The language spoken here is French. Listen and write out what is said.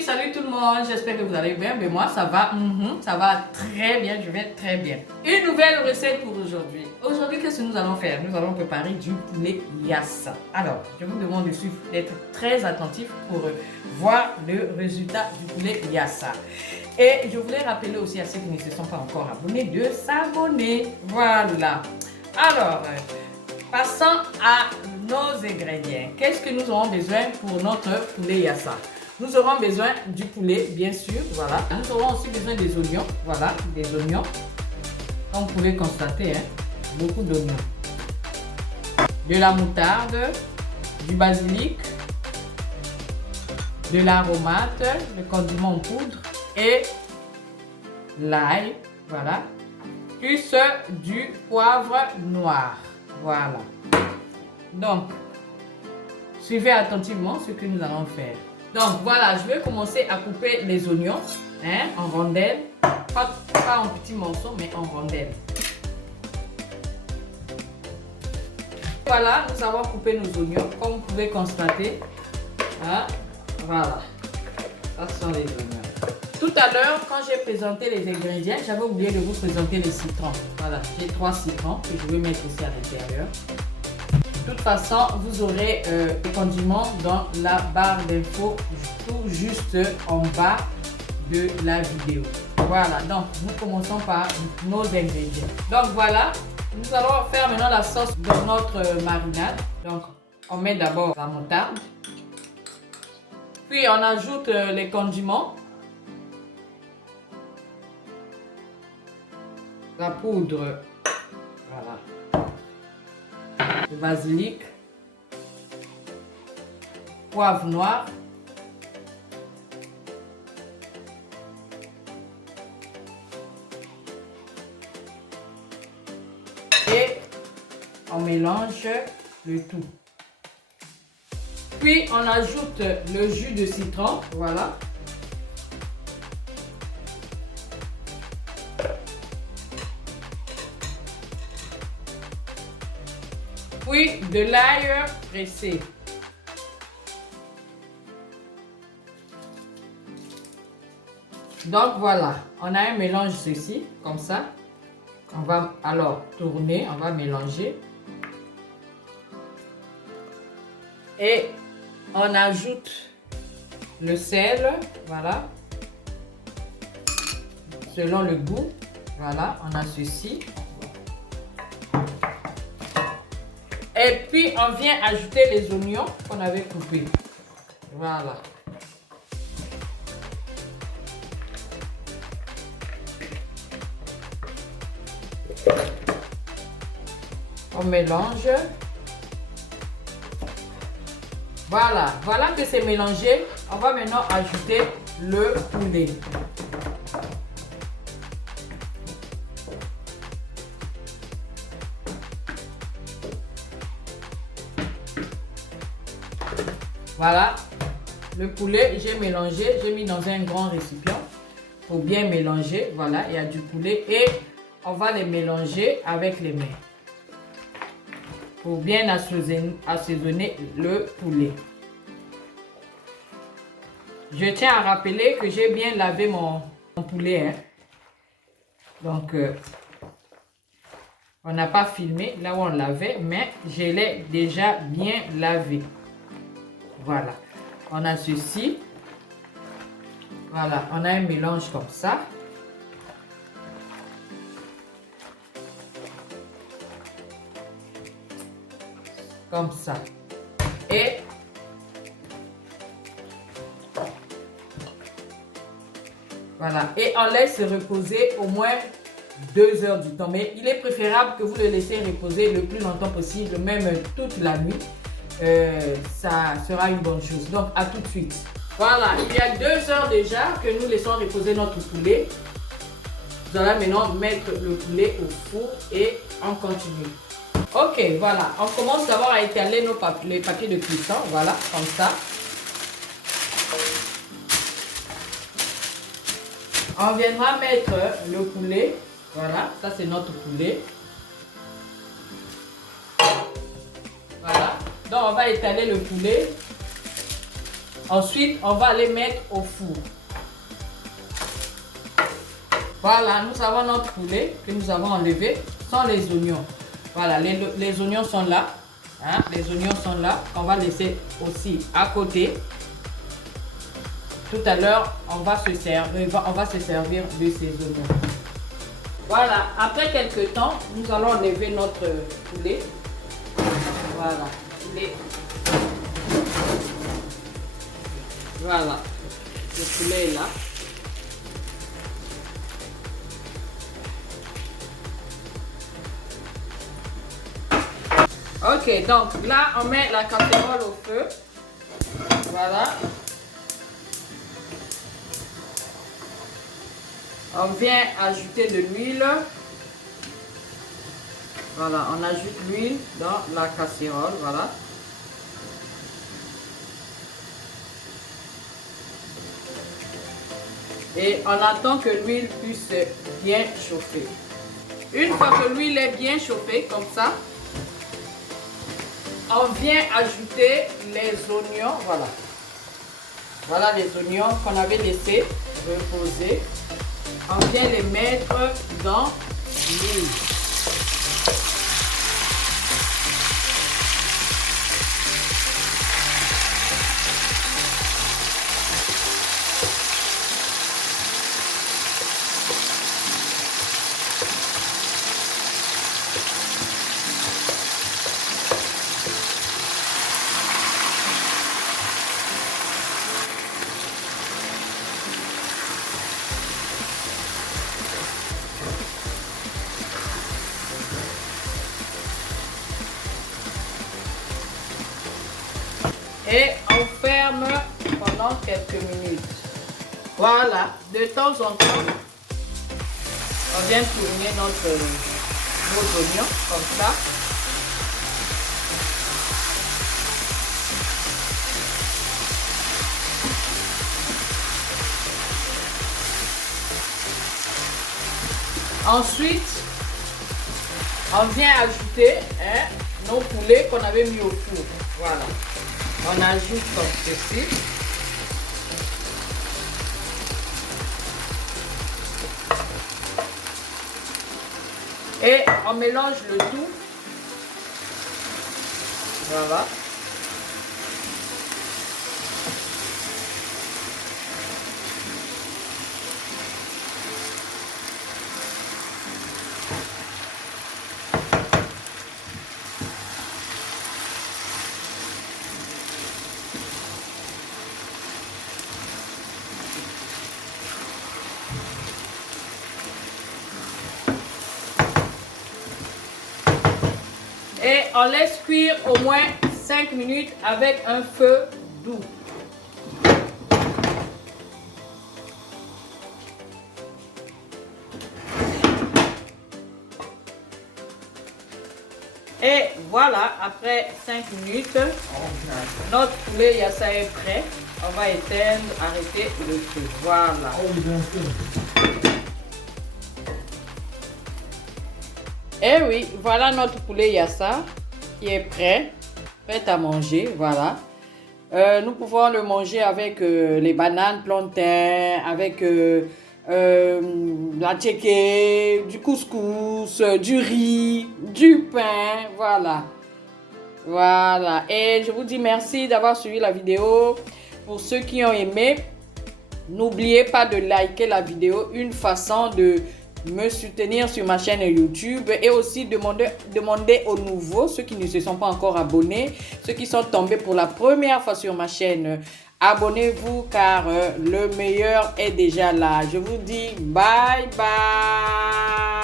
Salut tout le monde, j'espère que vous allez bien, mais moi ça va, ça va très bien, je vais très bien. Une nouvelle recette pour aujourd'hui. Aujourd'hui, qu'est-ce que nous allons faire? Nous allons préparer du poulet yassa. Alors, je vous demande de suivre, d'être très attentif pour voir le résultat du poulet yassa. Et je voulais rappeler aussi à ceux qui ne se sont pas encore abonnés de s'abonner. Voilà. Alors, passons à nos ingrédients. Qu'est-ce que nous aurons besoin pour notre poulet yassa? Nous aurons besoin du poulet, bien sûr, voilà. Nous aurons aussi besoin des oignons, voilà, des oignons. Comme vous pouvez constater, beaucoup d'oignons. De la moutarde, du basilic, de l'aromate, le condiment en poudre et l'ail, voilà. Plus du poivre noir, voilà. Donc, suivez attentivement ce que nous allons faire. Donc voilà, je vais commencer à couper les oignons en rondelles, pas en petits morceaux, mais en rondelles. Voilà, nous avons coupé nos oignons, comme vous pouvez constater. Voilà, ça sont les oignons. Tout à l'heure, quand j'ai présenté les ingrédients, j'avais oublié de vous présenter les citrons. Voilà, j'ai 3 citrons que je vais mettre aussi à l'intérieur. De toute façon, vous aurez les condiments dans la barre d'infos, tout juste en bas de la vidéo. Voilà, donc nous commençons par nos ingrédients. Donc voilà, nous allons faire maintenant la sauce de notre marinade. Donc on met d'abord la moutarde, puis on ajoute les condiments, la poudre, voilà, le basilic, poivre noir, et on mélange le tout. Puis on ajoute le jus de citron, voilà. Puis de l'ail pressé. Donc voilà, on a un mélange ceci, comme ça. On va alors tourner, on va mélanger. Et on ajoute le sel, voilà. Selon le goût, voilà, on a ceci. Et puis, on vient ajouter les oignons qu'on avait coupés. Voilà. On mélange. Voilà. Voilà que c'est mélangé. On va maintenant ajouter le poulet. Voilà, le poulet, j'ai mélangé, j'ai mis dans un grand récipient pour bien mélanger. Voilà, il y a du poulet et on va les mélanger avec les mains pour bien assaisonner le poulet. Je tiens à rappeler que j'ai bien lavé mon poulet. Donc, on n'a pas filmé là où on l'avait, mais je l'ai déjà bien lavé. Voilà, on a ceci. Voilà, on a un mélange comme ça. Comme ça. Et voilà, et on laisse reposer au moins 2 heures du temps. Mais il est préférable que vous le laissez reposer le plus longtemps possible, même toute la nuit. Ça sera une bonne chose. Donc à tout de suite. Voilà, il y a 2 heures déjà que nous laissons reposer notre poulet. Nous allons maintenant mettre le poulet au four et on continue. Ok, voilà, on commence d'abord à étaler les papiers de cuisson, voilà, comme ça. On viendra mettre le poulet, voilà, ça c'est notre poulet. Voilà, donc on va étaler le poulet Ensuite, on va les mettre au four. Voilà, nous avons notre poulet que nous avons enlevé sans les oignons. Voilà, les oignons sont là. Hein, les oignons sont là. On va laisser aussi à côté. Tout à l'heure, on va se servir de ces oignons. Voilà, après quelques temps, nous allons enlever notre poulet. Voilà, poulet. Voilà, le poulet est là. Ok, donc là, on met la casserole au feu. Voilà. On vient ajouter de l'huile. Voilà, on ajoute l'huile dans la casserole. Voilà. Et on attend que l'huile puisse bien chauffer. Une fois que l'huile est bien chauffée, comme ça, on vient ajouter les oignons. Voilà. Voilà les oignons qu'on avait laissés reposer. On vient les mettre dans l'huile. Et on ferme pendant quelques minutes. Voilà, de temps en temps, on vient tourner nos oignons comme ça. Ensuite, on vient ajouter nos poulets qu'on avait mis au four. Voilà. On ajoute comme ceci. Et on mélange le tout. Voilà. Et on laisse cuire au moins 5 minutes avec un feu doux. Et voilà, après 5 minutes, notre poulet yassa est prêt. On va éteindre, arrêter le feu. Voilà. Et oui, voilà notre poulet yassa qui est prêt à manger. Voilà. Nous pouvons le manger avec les bananes, plantains, avec la tchéké, du couscous, du riz, du pain. Voilà. Voilà. Et je vous dis merci d'avoir suivi la vidéo. Pour ceux qui ont aimé, n'oubliez pas de liker la vidéo, une façon de me soutenir sur ma chaîne YouTube, et aussi demander aux nouveaux, ceux qui ne se sont pas encore abonnés, ceux qui sont tombés pour la première fois sur ma chaîne, abonnez-vous car le meilleur est déjà là. Je vous dis bye bye.